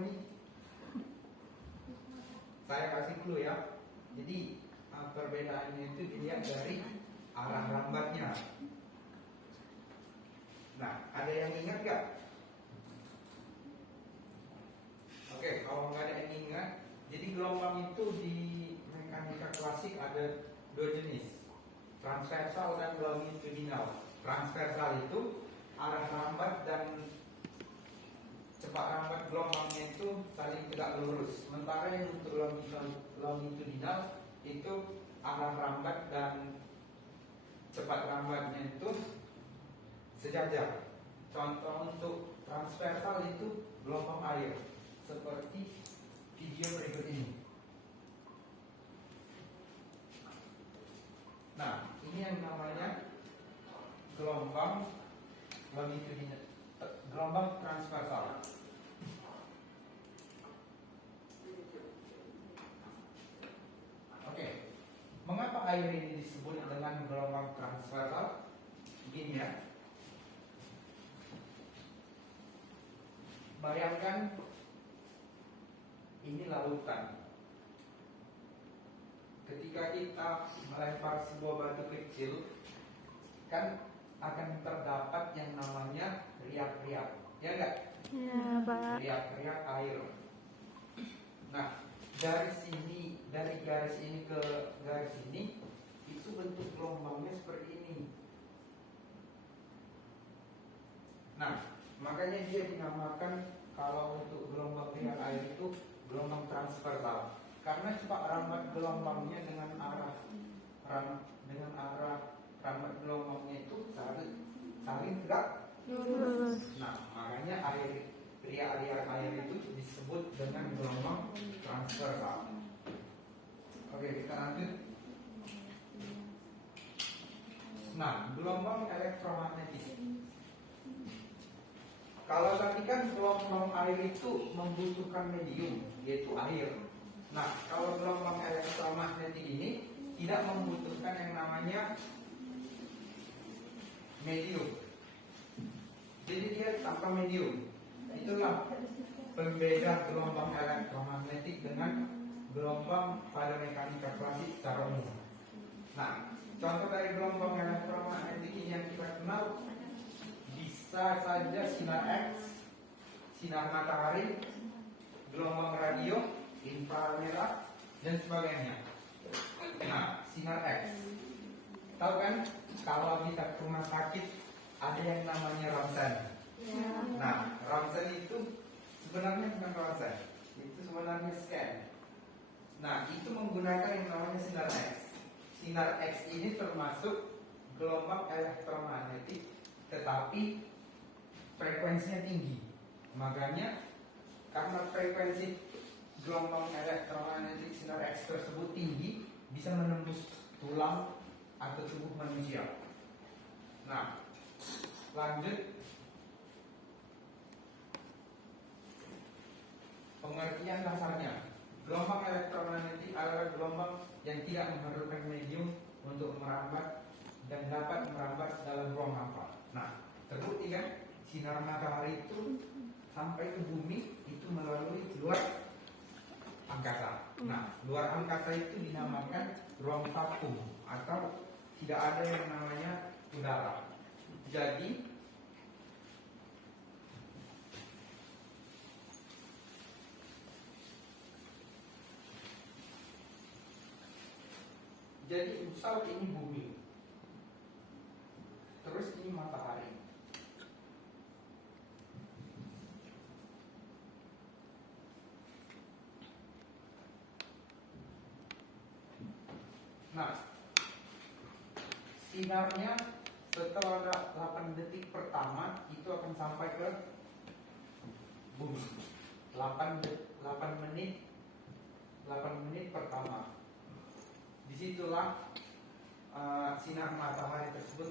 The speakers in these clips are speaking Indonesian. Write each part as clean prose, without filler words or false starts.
ini? Saya kasih clue ya. Jadi perbedaannya itu dilihat dari arah lambatnya. Nah, ada yang ingat gak? Oke, kalau nggak ada yang ingat, jadi gelombang itu di mekanika klasik ada dua jenis, transversal dan longitudinal. Transversal itu arah lambat dan cepat lambat gelombangnya itu saling tegak lurus. Sementara yang untuk longitudinal itu arah lambat dan cepat lambatnya itu sejajar. Contoh untuk transversal itu gelombang air seperti video berikut ini. Nah, ini yang namanya gelombang longitudinal, gelombang transversal. Oke, mengapa air ini disebut dengan gelombang transversal? Begini ya. Bayangkan ini lautan. Ketika kita melempar sebuah batu kecil, kan akan terdapat yang namanya riak-riak, ya enggak? Ya, Pak. Riak-riak air. Nah, dari sini, dari garis ini ke garis ini, itu bentuk gelombangnya seperti ini. Nah, makanya dia dinamakan kalau untuk gelombang riak air itu gelombang transversal, karena cepat lambat gelombangnya dengan arah lambat gelombangnya itu saling tegak Lurus. Nah, makanya riak-riak air itu disebut dengan gelombang transversal. Oke, kita lanjut. Nah, gelombang elektromagnetik. Kalau tadi kan gelombang air itu membutuhkan medium, yaitu air. Nah, kalau gelombang elektromagnetik ini tidak membutuhkan yang namanya medium. Jadi dia tanpa medium. Itulah pembeda gelombang elektromagnetik dengan gelombang pada mekanika klasik secara umum. Nah, contoh dari gelombang elektromagnetik ini yang kita kenal bisa saja sinar X, sinar matahari, gelombang radio, inframerah, dan sebagainya. Nah, sinar X. Tahu kan kalau kita ke rumah sakit ada yang namanya ronsen. Ya. Nah, ronsen itu sebenarnya bukan ronsen, itu sebenarnya scan. Nah, itu menggunakan yang namanya sinar X. Sinar X ini termasuk gelombang elektromagnetik, tetapi frekuensinya tinggi. Makanya karena frekuensi gelombang elektromagnetik sinar X tersebut tinggi, bisa menembus tulang atau tubuh manusia. Nah, lanjut. Pengertian dasarnya, gelombang elektromagnetik adalah gelombang yang tidak memerlukan medium untuk merambat dan dapat merambat dalam ruang hampa. Nah, terbukti kan sinar matahari itu sampai ke bumi itu melalui luar angkasa. Nah, luar angkasa itu dinamakan ruang vakum atau tidak ada yang namanya udara. Jadi misal ini bumi, terus ini matahari. Nah, sinarnya setelah 8 detik pertama itu akan sampai ke bumi. 8 menit pertama. Disitulah sinar matahari tersebut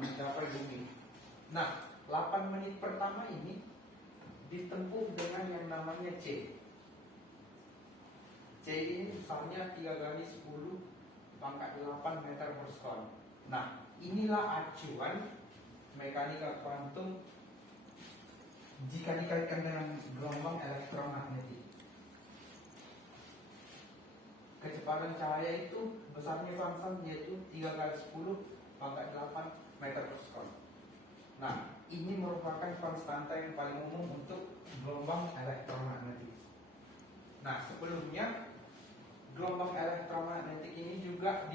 mencapai bumi. Nah, 8 menit pertama ini ditempuh dengan yang namanya C. C ini besarnya 3 kali 10 pangkat 8 meter per sekon. Nah, inilah acuan mekanika kuantum jika dikaitkan dengan gelombang elektromagnetik. Kecepatan cahaya itu besarnya langsung yaitu 3 kali 10 pangkat 8 meter per sekon. Nah, ini merupakan konstanta yang paling umum untuk gelombang elektromagnetik. Nah, sebelumnya gelombang elektromagnetik ini juga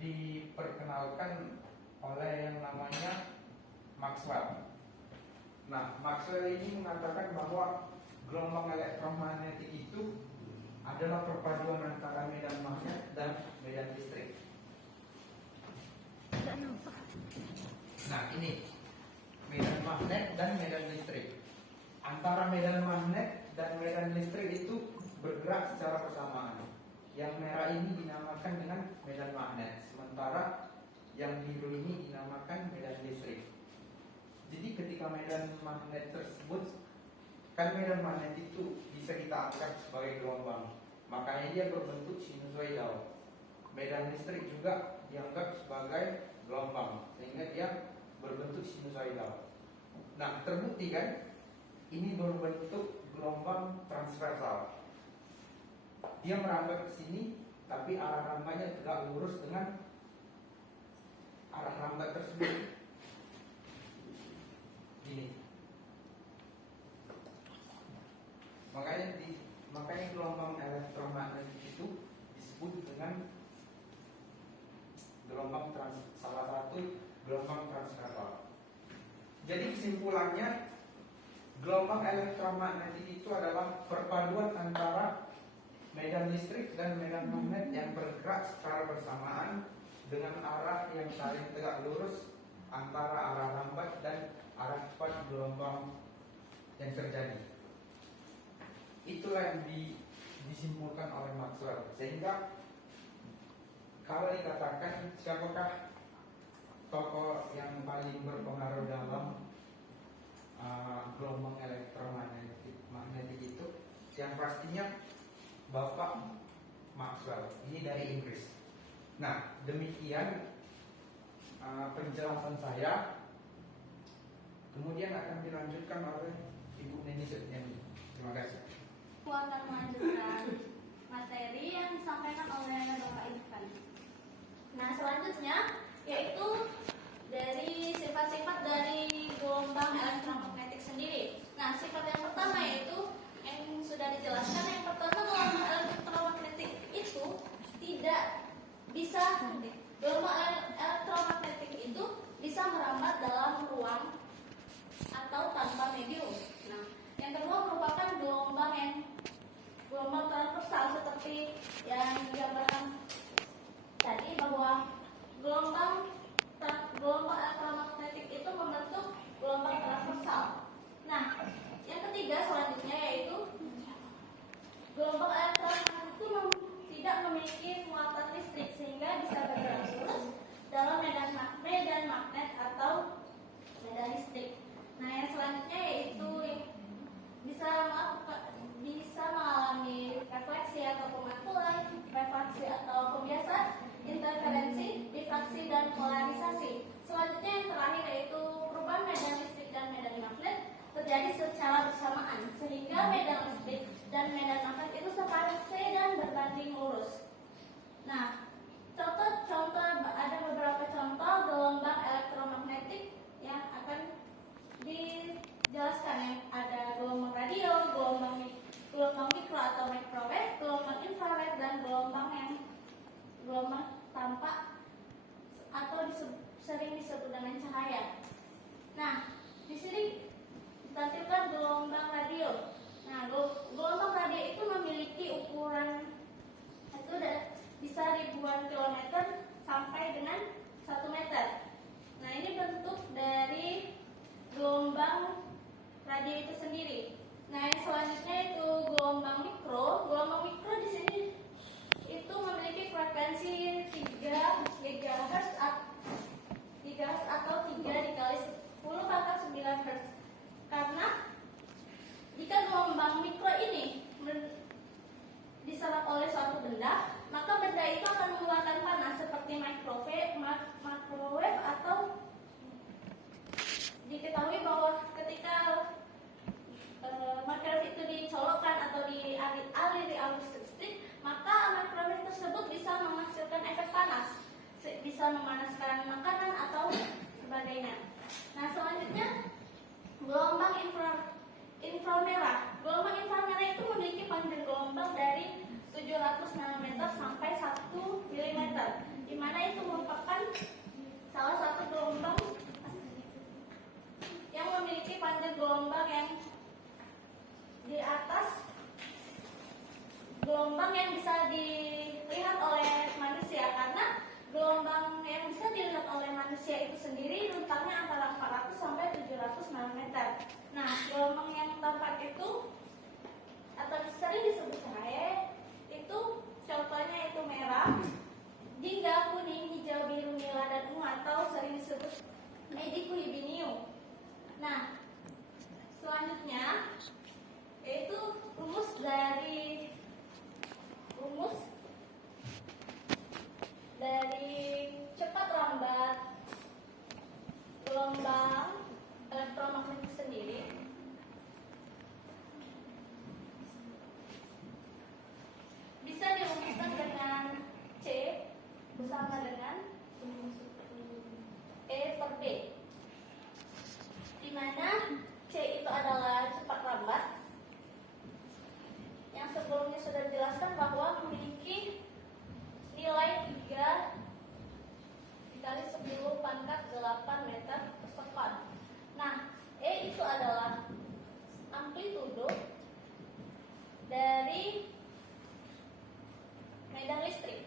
diperkenalkan oleh yang namanya Maxwell. Nah, Maxwell ini mengatakan bahwa gelombang elektromagnetik itu adalah perpaduan antara medan magnet dan medan listrik. Nah, ini medan magnet dan medan listrik. Antara medan magnet dan medan listrik itu bergerak secara bersamaan. Yang merah ini dinamakan dengan medan magnet, sementara yang biru ini dinamakan medan listrik. Jadi ketika medan magnet tersebut, kan medan magnet itu bisa kita anggap sebagai gelombang, makanya dia berbentuk sinusoidal. Medan listrik juga dianggap sebagai gelombang, sehingga dia berbentuk sinusoidal. Nah, terbukti kan ini berbentuk gelombang transversal. Dia merambat ke sini, tapi arah rambatnya tegak lurus dengan arah rambat tersebut. Gini. Makanya gelombang elektromagnetik itu disebut dengan salah satu gelombang transversal. Jadi kesimpulannya, gelombang elektromagnetik itu adalah perpaduan antara medan listrik dan medan magnet yang bergerak secara bersamaan dengan arah yang saling tegak lurus antara arah lambat dan arah cepat gelombang yang terjadi. Itulah yang disimpulkan oleh Maxwell. Sehingga kalau dikatakan siapakah tokoh yang paling berpengaruh dalam gelombang elektromagnetik itu, yang pastinya Bapak Maxwell. Ini dari Inggris. Nah, demikian penjelasan saya. Kemudian akan dilanjutkan oleh Ibu Neni Septiani. Terima kasih. Aku akan melanjutkan materi yang disampaikan oleh Bapak Irfan. Nah, selanjutnya yaitu dari sifat-sifat dari gelombang elektromagnetik sendiri. Nah, sifat yang pertama yaitu yang sudah dijelaskan. Yang pertama, gelombang elektromagnetik itu tidak bisa, gelombang elektromagnetik itu bisa merambat dalam ruang atau tanpa medium. Nah, yang kedua merupakan gelombang transversal seperti yang digambarkan tadi, bahwa gelombang elektromagnetik itu membentuk gelombang transversal. Nah, yang ketiga selanjutnya yaitu gelombang elektromagnetik itu tidak memiliki muatan listrik sehingga bisa bergerak lurus dalam medan magnet atau medan listrik. Nah, yang selanjutnya yaitu bisa mengalami refleksi atau pemantulan, refraksi atau pembiasan, interferensi, difraksi, dan polarisasi. Selanjutnya yang terakhir yaitu perubahan medan listrik dan medan magnet terjadi secara bersamaan sehingga medan listrik dan medan magnet itu separase dan berbanding lurus. Nah, ada beberapa contoh gelombang elektromagnetik yang akan dijelaskan. Yang ada gelombang radio, gelombang mikro atau microwave, gelombang infrared, dan gelombang tampak atau sering disebut dengan cahaya. Nah, di sini ditampilkan gelombang radio. Nah, gelombang radio itu memiliki ukuran itu bisa ribuan kilometer sampai dengan 1 meter. Nah, ini bentuk dari gelombang radio itu sendiri. Nah, yang selanjutnya itu gelombang mikro. Gelombang mikro di sini itu memiliki frekuensi 3 GHz atau 3 dikali 10 pangkat 9 Hz. Karena jika gelombang mikro ini diserap oleh suatu benda, maka benda itu akan mengeluarkan panas seperti microwave atau diketahui bahwa ketika bisa memanaskan makanan atau sebagainya. Nah, selanjutnya gelombang inframerah. Gelombang inframerah itu memiliki panjang gelombang dari 700 nanometer sampai 1 mm, di mana itu merupakan salah satu gelombang yang memiliki panjang gelombang yang di atas gelombang yang bisa dilihat oleh manusia, karena gelombang yang bisa dilihat oleh manusia itu sendiri rentangnya antara 400 sampai 700 nanometer. Nah, gelombang yang tampak itu atau sering disebut cahaya itu contohnya itu merah, jingga, kuning, hijau, biru, nila, dan ungu atau sering disebut edikuhibinium. Nah, selanjutnya yaitu rumus dari cepat lambat gelombang elektromagnetik sendiri bisa dirumuskan dengan C sama dengan E per B, di mana C itu adalah cepat lambat yang sebelumnya sudah dijelaskan bahwa memiliki nilai 3 dikali 10 pangkat 8 meter per sekon. Nah, E itu adalah amplitudo dari medan listrik,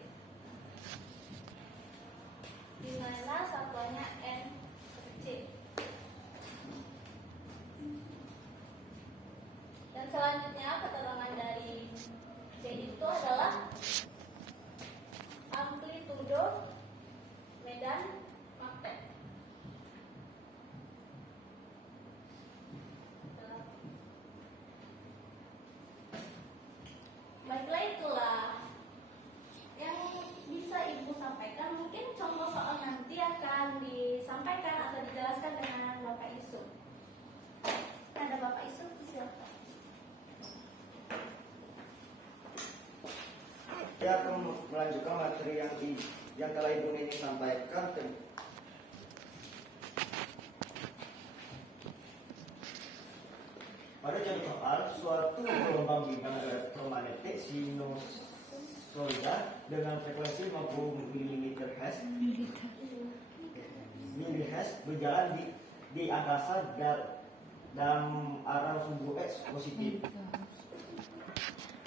di mana satuannya N per C. Dan selanjutnya keterangan dari C itu adalah amplitudo medan magnet. Baiklah, itulah yang bisa Ibu sampaikan. Mungkin contoh soal nanti akan disampaikan atau dijelaskan dengan Bapak Yusuf. Ada Bapak Yusuf, silakan. Saya akan melanjutkan materi yang telah Ibu Nini sampaikan. Pada contoh soal, suatu gelombang bintang elektromagnetik sinusoida dengan frekuensi 50 mHz berjalan di angkasa dalam arah sumbu X positif.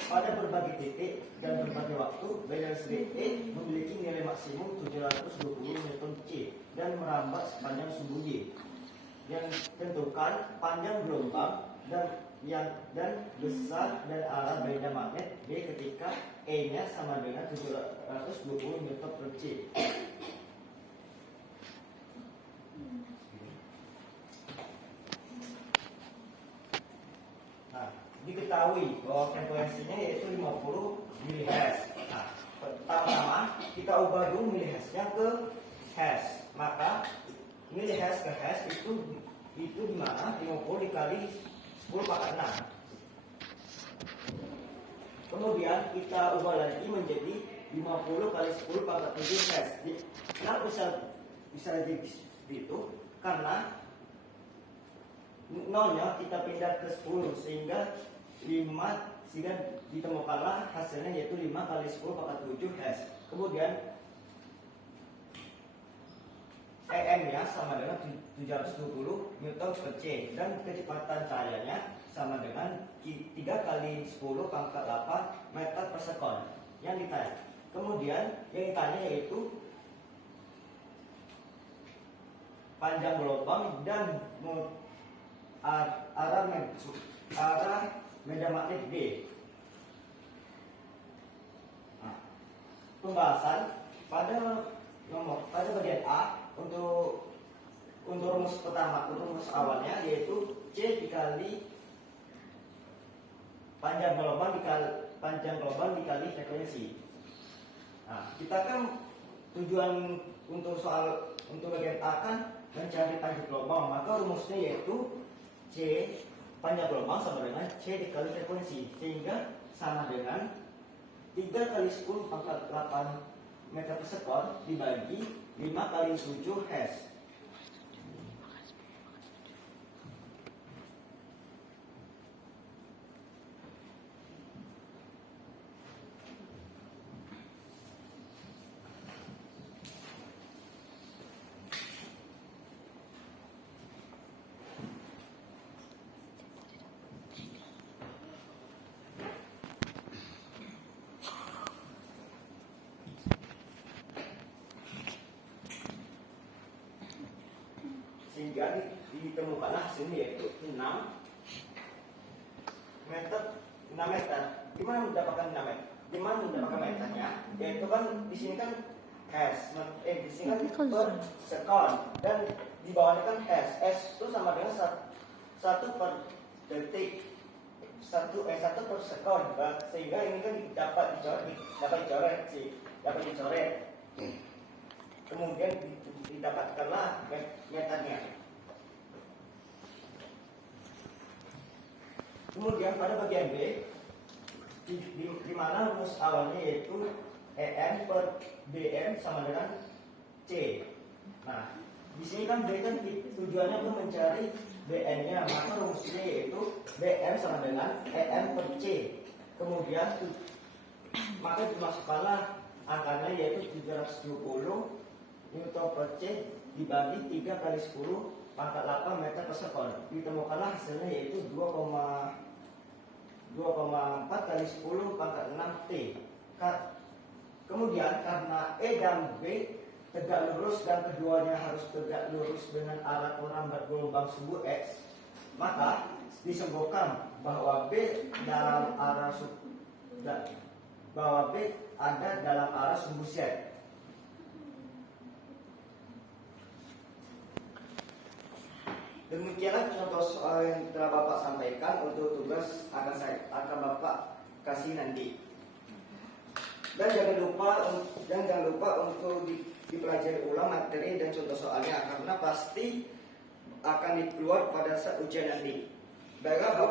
Pada berbagai titik dan berbagai waktu, medan listrik E memiliki nilai maksimum 720 Newton C dan merambat sepanjang sumbu Y. Yang tentukan panjang gelombang dan besar dan arah benda magnet B ketika E-nya sama dengan 720 Newton per C. Diketahui bahwa frekuensinya yaitu 50 mHz. Nah, pertama kita ubah dulu mHz-nya ke Hz. Maka mHz ke Hz itu di mana 50 dikali 10 pangkat 6. Kemudian kita ubah lagi menjadi 50 kali 10 pangkat 7 Hz. Kenapa bisa jadi itu? Karena nolnya kita pindah ke 10 sehingga ditemukanlah hasilnya yaitu 5 kali 10 pangkat 7 Hz. Kemudian EM-nya sama dengan 720 Newton per C dan kecepatan cahayanya sama dengan 3 kali 10 pangkat 8 meter per sekon yang ditanya. Kemudian yang ditanya yaitu panjang gelombang dan arah medan magnet B. Nah, pembahasan pada bagian A untuk rumus pertama, rumus awalnya yaitu C dikali panjang gelombang dikali frekuensi. Nah, kita kan tujuan untuk bagian A kan mencari panjang gelombang, maka rumusnya yaitu C panjang gelombang sama dengan C dikali frekuensi, sehingga sama dengan 3 kali 10 pangkat 8 meter per sekon dibagi 5 kali 7 hash. Sehingga ditemukanlah hasilnya yaitu 6 meter. Gimana mendapatkan 6 meter? Gimana mendapatkan meternya? Yaitu kan di sini kan hash, di sini kan per second dan di bawahnya kan hash. Hash itu sama dengan 1 per detik, 1 per second. Sehingga ini kan dapat dicoret. Kemudian didapatkanlah meternya. Kemudian pada bagian B, di mana rumus awalnya yaitu EM per BM sama dengan C. Nah, di sini kan B kan tujuannya untuk mencari BN-nya, maka rumusnya yaitu BM sama dengan EM per C. Kemudian maka dimasukkanlah angkanya yaitu 720 Newton per C dibagi 3 kali 10 pangkat 8 meter per sekon. Ditemukanlah hasilnya yaitu 2,4 kali 10 pangkat 6 T. Kemudian karena E dan B tegak lurus dan keduanya harus tegak lurus dengan arah merambat gelombang sumbu X, maka disimpulkan bahwa B ada dalam arah sumbu Z. Demikianlah contoh soal yang telah Bapak sampaikan. Untuk tugas akan Bapak kasih nanti. Dan jangan lupa untuk dipelajari ulang materi dan contoh soalnya, karena pasti akan dikeluar pada saat ujian nanti. Baiklah,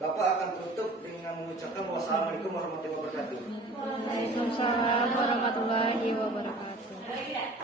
Bapak akan tutup dengan mengucapkan wassalamualaikum warahmatullahi wabarakatuh. Waalaikumsalam warahmatullahi wabarakatuh.